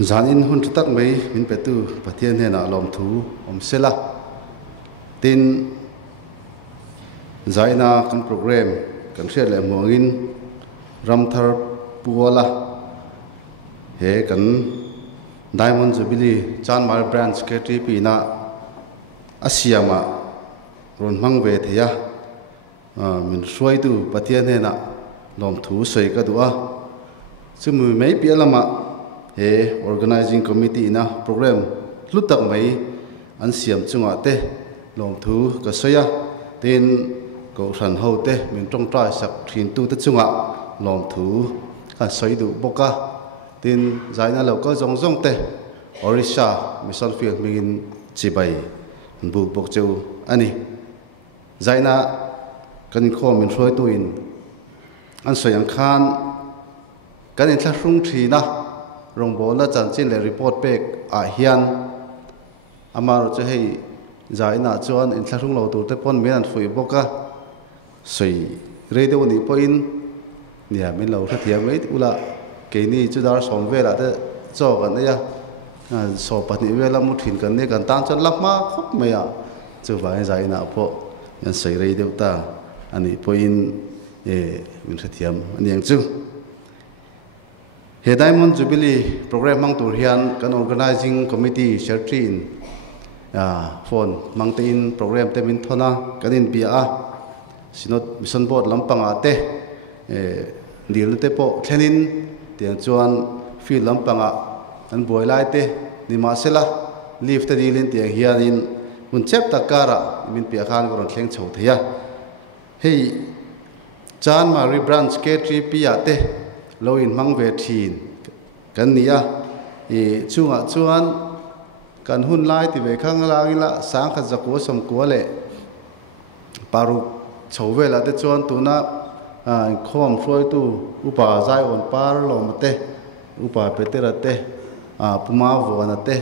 zanin hun tak mai min petu pathian hena lom thu om sela tin zaina kan program kan share le mongin ramthar puala he kan diamond jubilee chanmar branch KTP na asiama ron mangve theya min suai tu pathian hena lom thu soi ka duwa chumi mai pialama he organizing committee na program lutak mai an siam chunga te lom thu ka soya tin ko ran ho te min tong trai sak thin tu te chunga lom thu ka soi du boka tin zaina local zong zong te Orisha mission field mingin chibai bu bok cheu ani zaina kan kho min roi tu in an soyang khan kan in thla rung thina rong bola chan chin le report pek a hian amar che hei zaina chuan in thla rung lo tur te pon men an foi boka soi radio ni poin nia min lo tha thiam ei ula ke ni chu dar som vela te cho kan ya so patni vela mu thin kan ne kan tan chan lakma khop maya chu vai zaina po yan soi radio ta ani poin min tha thiam aniang chu he diamond jubilee program mang tur hian kan organizing committee secretary phone mangtin program te min thona kanin bia sinot mission board lampanga te dil te po thlenin tiang chuan field lampanga an boilai te nima sela leave te dilin tiang hianin mun chep takara min pia khan goron thleng chho theya hei chan mari branch KTP ate loin mangve thin kan nia chunga chuan kan hun lai ti ve khang langila sang kha zakwa som ko le paru chhovela te chuan tuna khom hroi tu upa zai on par lom te upa petera te puma vona te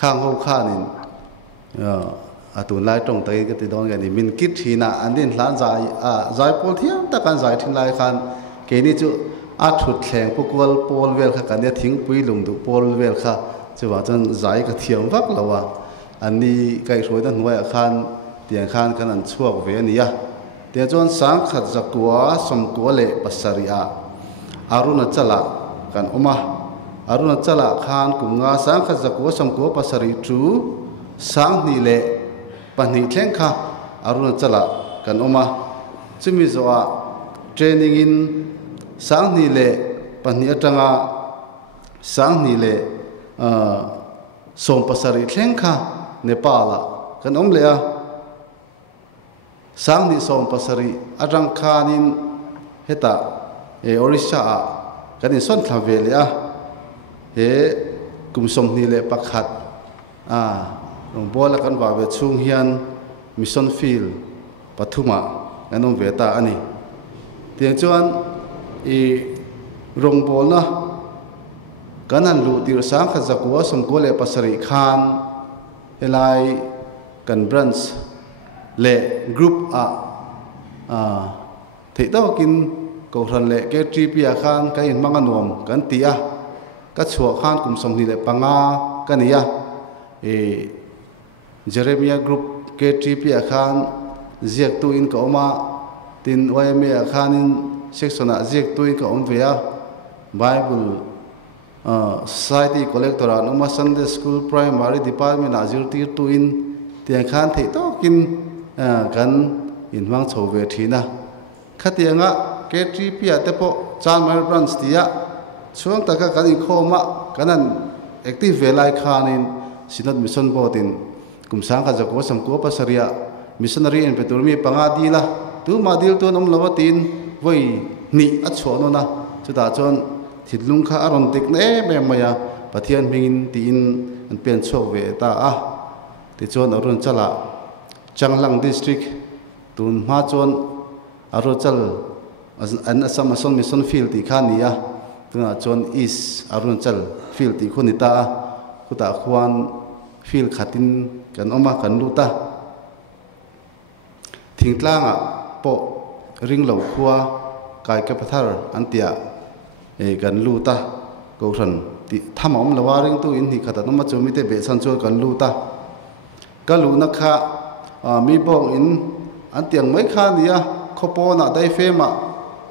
khang ho khanin atun lai tong tai ka ti don ga ni min kit hina andin hlan zai pol thiam ta kan zai thin lai khan ke ni chu a thut thleng pukol pol vel kha kan ya thing pui lung du pol vel kha chuwa chan zai ka thiam vak lawa ani kai roi da hnuai khan tiang khan kan an chuak ve ania te chon sang khat zakwa som ko le pasaria aruna chala kan oma aruna chala khan kunga sang khat zakwa som ko pasari tu sang ni le pani thleng kha aruna chala kan oma chumi zoa training in sang ni le pani atanga sang ni le som pasari thleng kha nepala kan om le a sang ni som pasari atang khanin heta Orisha a kan in son thavele a he kum som ni le pakhat rong bola kan wa ve chung hian mission field pathuma anom veta ani tiang chuan rong bol na kanan lu tir sang kha zakwa som ko le pasari khan helai kan branch le group thei to kin ko ran le KTP khan ka in manganom kan tia ka chhuwa khan kum som ni le panga kania Jeremiah group KTP khan ziak tu in ka oma tin YMA khan in section a ziak tu in ka om vea Bible society collectora numa Sunday school primary department azir tir tu in tiang khan thei to kin kan in mang chho ve thina khatianga KTP ate po chanmar branch tia chuang taka kan in khoma kanan active velai khanin sinat mission board in kumsang ka jakwa samko pasaria missionary en peturmi pangadila tu madil tu nom lawatin voi ni achhono na chuda chon thidlung kha aron tik ne me maya pathian mingin tin an pen chok ve ta ti chon arun chala changlang district tun ma chon aro chal an asam ason mission field ti khania tuna chon is arun chal field ti khunita kuta khwan field khatin kan oma kan luta thingtlanga po ring lo khuwa kai ka pathar antia kan luta ko câu thần thì tham ông là waring tu in thì khát nó mà chôm mi te be san chua kan lu ta kan lu na kha mi bong in an tiang mấy kha nia khopo na dai fe ma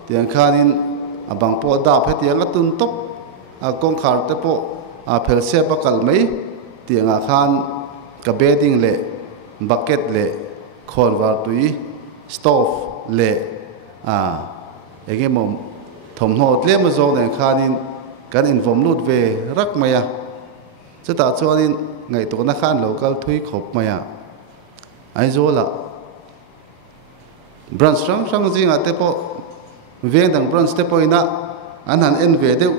tiang kha in abang po da phe tiang atun top kong khar te po phel se pa kal mai tiang a khan ka bedding le bucket le khol war tui stove le ege mom thom hot le ma zo ne khan in kan in vom lut ve rak maya chata chuan in ngai to na khan local thui khop maya ai zo la branch rang rang jinga te po veng dang branch te po ina an han en ve deu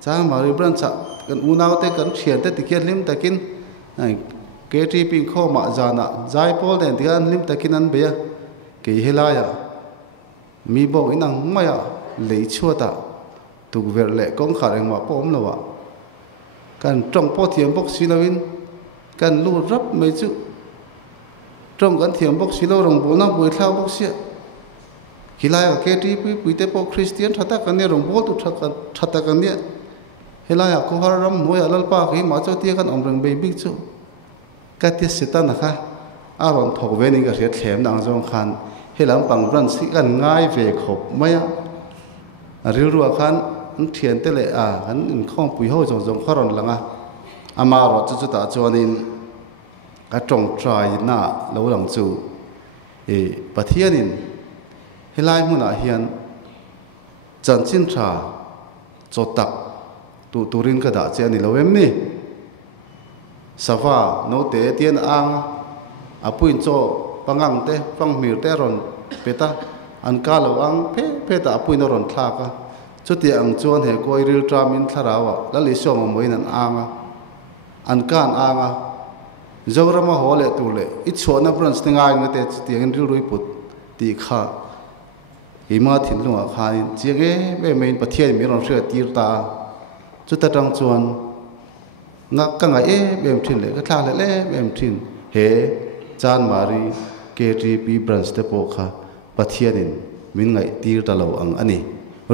cha mari branch kan unau te kan thian te tikiat lim takin KT ping kho ma jana jai pol den tian lim takin an be ke helaya mi bo inang maya lei chuata tu ver le kong khareng ma pom lawa kan trong po thiam bok silawin kan lu rap mai chu trong kan thiam bok silo rong bo na boi thla bok sia hilaya KT pi te po Christian thata kan ne rong bo tu thata kan ne helaya ko haram moya lalpa ki ma cho tia kan omreng be big chu ka tia sita na kha aron thok ve ni ga riat thlem nang jong khan helam pang ran si kan ngai ve khop maya ril ruwa khan an thian te le kan in khong pui ho jong jong kharon langa ama ro chu ta chuanin ka tong trai na lo lang chu pathianin helai hmuna hian chan chin tha chotak turin ka da che ani loem ni sawa no te tian ang apuin cho pangang te pang mir te ron peta an ka lo ang phe ta apuin ron thla ka chuti ang chuan he koi ril tramin tharawa la li som moin an anga an kan anga jograma hole tule I chona branch tingai ngate ti ang ril rui put ti kha hima thin lunga khanin chiage be main pathian mi ron hre tir ta chuta tang chuan nga ka nga bem thin le ka thla le bem thin he chan mari KTP branch te po kha pathianin min ngai tir ta lo ang ani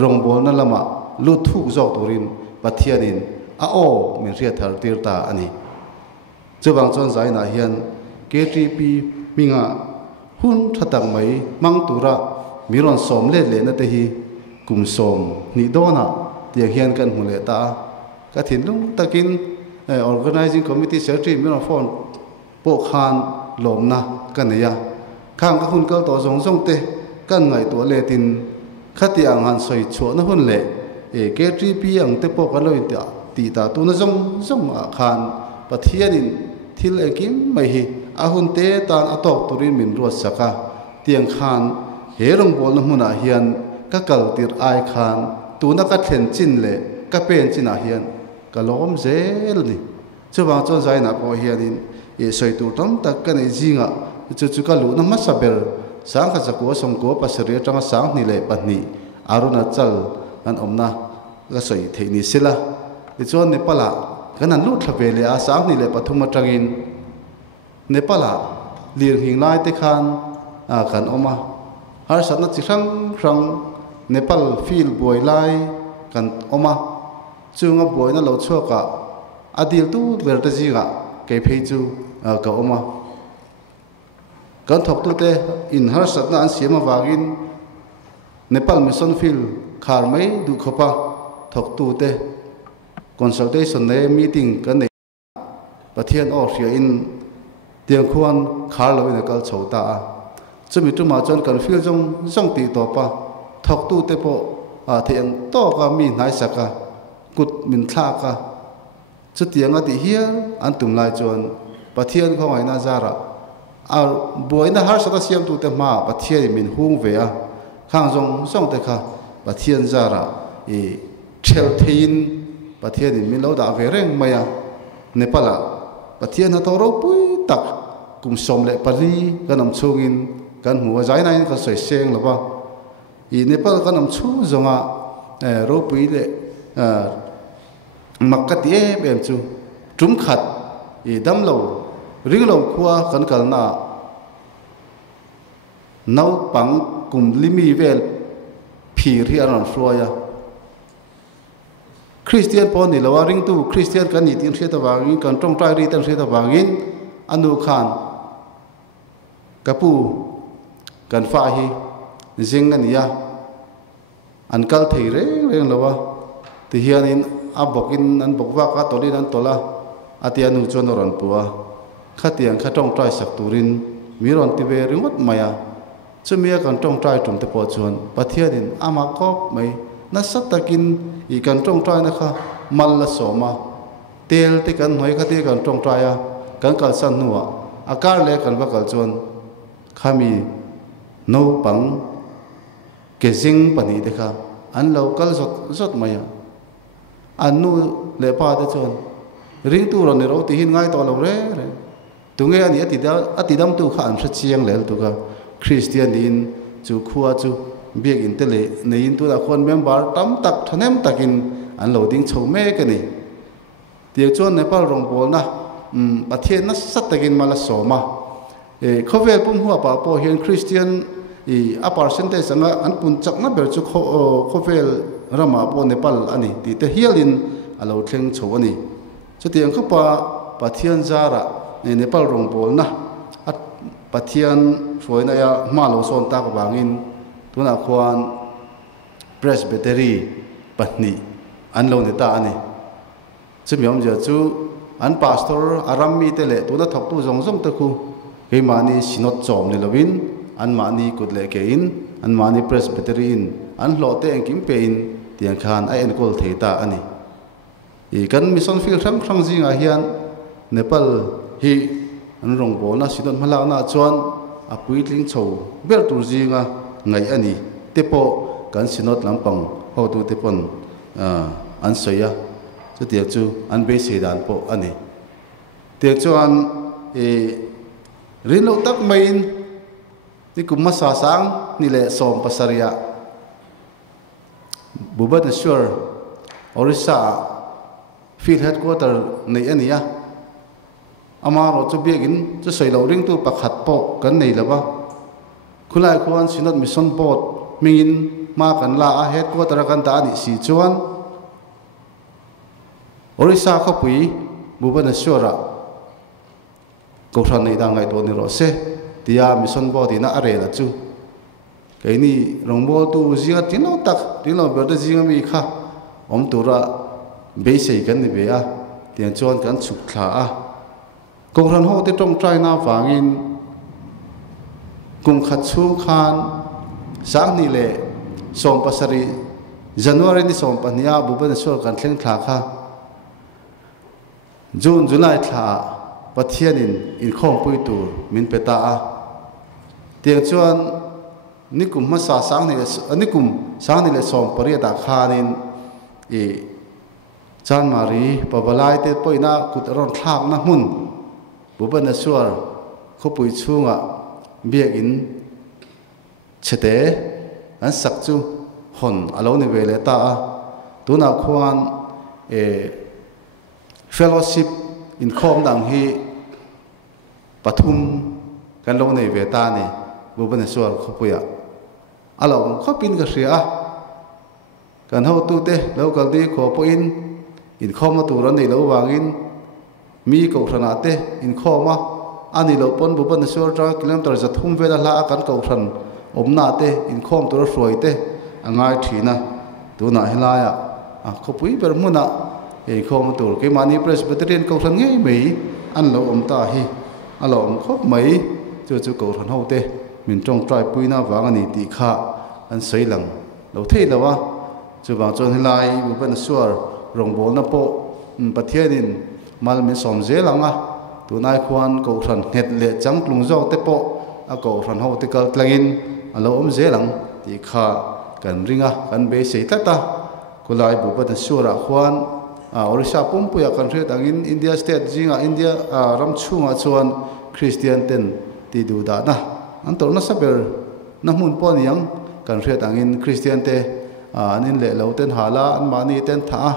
rong bol na lama lu thu zok turin pathianin min ria thar tir ta ani chuwang chon zai na hian KTP minga hun thatang mai mang tura miron som le na te hi kum som ni dona ti hian kan hule ta ka thin lung takin organizing committee secretary miron phone po khan lomna kanaya khang ka hun kal to zong zong te kan ngai to le tin khati ang han soi chu na hun le KTP ang te po ka loi ta ti ta tu na zong zong khan pathianin thil ekim mai hi ahun te tan atok turin min ro saka tiang khan herong bol na huna hian ka kal tir ai khan tu na ka thlen chin le ka pen chin a hian ka lom zel ni chuwang chon zai na po hianin soi tu tam tak ka nei jinga chu ka lu na ma sabel sang kha chako som ko pasari tanga sang ni le pani aruna chal an omna ga soi theini sila chon nepala kanan lu thlabe le a sang ni le pathuma tangin nepala lir hing lai te khan kan oma har satna chi rang nepal fil boy lai kan oma chunga boy na lo choka adil tu berta jiga ke phei chu ka oma kan thok tu te in har satna an siama wagin nepal mission fil khar mai du khopa thok tu te consultation ne meeting kan nei pathian or ria in tiang khuan khar lo in kal chhota chumi tu ma chon kan fil jong ti to pa thok tu te po thiang to ka mi nai saka kut min thla ka chu tiang a ti hia an tum lai chon pathian kho ngai na zara boina har sata siam tu te ma pathian min hung ve a khang jong te kha pathian zara thel thein pathian min lo da ve reng maya nepala pathian ha to ro pui tak kum som le pali kanam chungin kan huwa zai nain ka soi seng lova nepal kanam chu zonga ro pui le makati bem chu tum khat dam lo ring lo khuwa kan kal na nau pang kum limi vel phir hi aron froya Christian pon ni lawa ring tu Christian kan ni tin theta wangin kan tong trai ri tan theta wangin anu khan kapu kan fa hi jing ania an kal thei reng lawa ti hianin abokin an bokwa ka tolin an tola atianu chonoran puwa khatiang khatong trai sak turin miron ti ve ringot maya chumia kan tong trai tum te po chuan pathianin ama kop mai na satakin i kan tong trai na kha mal la soma tel te kan hoi kha te kan tong trai a kan kal san nuwa akar le kan ba kal chuan khami no pang ke jing pani te kha an lo kal zot maya anu le pa te chuan ring tu ron ni ro ti hin ngai to lo re tunge ani atidam tu kha an thra chiang lel tu ka Christian in chu khuwa chu biak in tele nein tu da khon member tam tak thanem takin an loading chho me ka ni tiak chuan Nepal rong bol na pathian na sat takin mala soma e khovel pum huwa pa po hian Christian i a percentage anga an pun chak na ber chu khovel rama po Nepal ani ti te hialin alo thleng chho ani chutiang kha pa pathian zara Nepal rong bol na at pathian foina ya malo son ta ka bangin tuna khuan presbytery patni an lo ne ta ani chumiom ja chu an pastor arami te le tuna thok tu jong jong ta khu ke mani sinot chom ni lovin an mani kut le ke in an mani presbytery in an lo te engkim pe in tiang khan a en kol thei ta ani i kan mission field rang jinga hian Nepal hi an rong bol na sinot mala na chuan a puitling chho ber tur jinga ngai ani tepo kan sinot lampang ho tu tepon an soya chu tiak chu an be sedan po ani tiak chuan e rinlo tak main ni kumma sa sang ni le som pasaria Bhubaneswar Orissa field headquarter nei ania ama ro chu biakin chu soilo ring tu pakhat po kan nei lawa khulai khuan sinot mission board mingin ma kan la a headquarter kan ta ni si chuan Orissa kha pui Bhubaneswara ko thran nei dang ngai to ni ro se tia mission board ina are la chu cái ni rong bol tu zia tino tak tino ber jinga mi kha om tura be sei kan ni be a tiang chuan kan chuk thla a kong ran ho te tong trai na wangin kum khat chu khan sang ni le som pasari January ni som pania Bhubaneswar kan thleng thla kha June July thla pathianin in khom pui tur min peta a tiang chuan nikum ma sa sang ni nikum sang ni le som paria da khanin e chan mari pabalai te poina kut ron thak na mun Bhubaneswar khopui chunga biak in chete an sak chu hon alo ni vele ta a tuna khuan e fellowship in khom dang hi pathum kan lo nei ve ta ni Bhubaneswar khopuya alo khopin ka ria kan ho tu te local di kho po in khom tu ran nei lo wangin mi ko thana te in khoma ani lo pon Bhubaneswar tra kilometer za thum vela la kan ko thran omna te in khom tur roi te angai thina tuna helaya a khopui ber muna e khom tur ke mani presbyterian ko thran ngei mei an lo om ta hi alo om khop mai chu ko thran ho te min trong trai puina wangani ti kha an seilang lo thei lawa chu bang chon helai Bhubaneswar rong bol na po pathianin mal min som zelanga tunai khuan ko thran het le chang tlung zo te po a ko thran ho te kal tlangin alo om zelang ti kha kan ringa kan be sei tata kulai Bhubaneswar khuan Orissa pumpuya kan thre tangin India state jinga India ram chunga chuan Christian ten ti du da na an tor na saber na mun pon yang kan thre tangin Christian te anin le lo ten hala an mani ten tha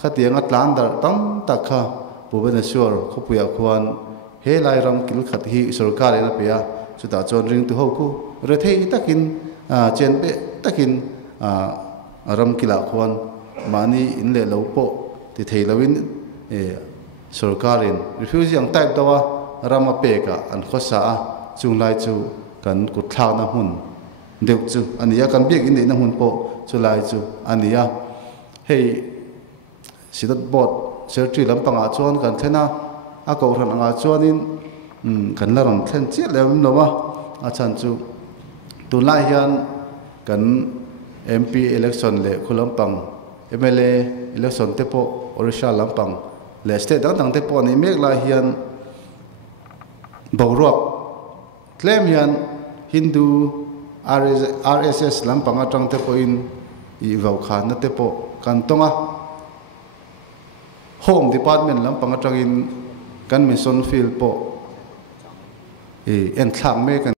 khatiang atlan dar tam takha Bhubaneswar khopuya khuan he lai ram kil khat hi sarkar ena pia chuta chon ring tu hoku re thei takin chen pe takin ram kila khuan mani in le lo po ti thei lawin sarkarin refugee ang type dawa rama pe ka an khosa a chung lai chu kan kut thla na hun deu chu ania kan biak in na hun po chu lai chu ania hei sidat bot secretary lampanga chuan kan thena a ko ran anga chuanin kan la ram thlen che lem lowa a chan chu tu lai hian kan MP election le khulampang MLA election te po Orisha lampang le state dang te po ni mek la hian bawruak claim hian Hindu RSS lampang atang te po in I vau khan na te po kan tonga Home Department lampang atang in kan mission field po en thlang me kan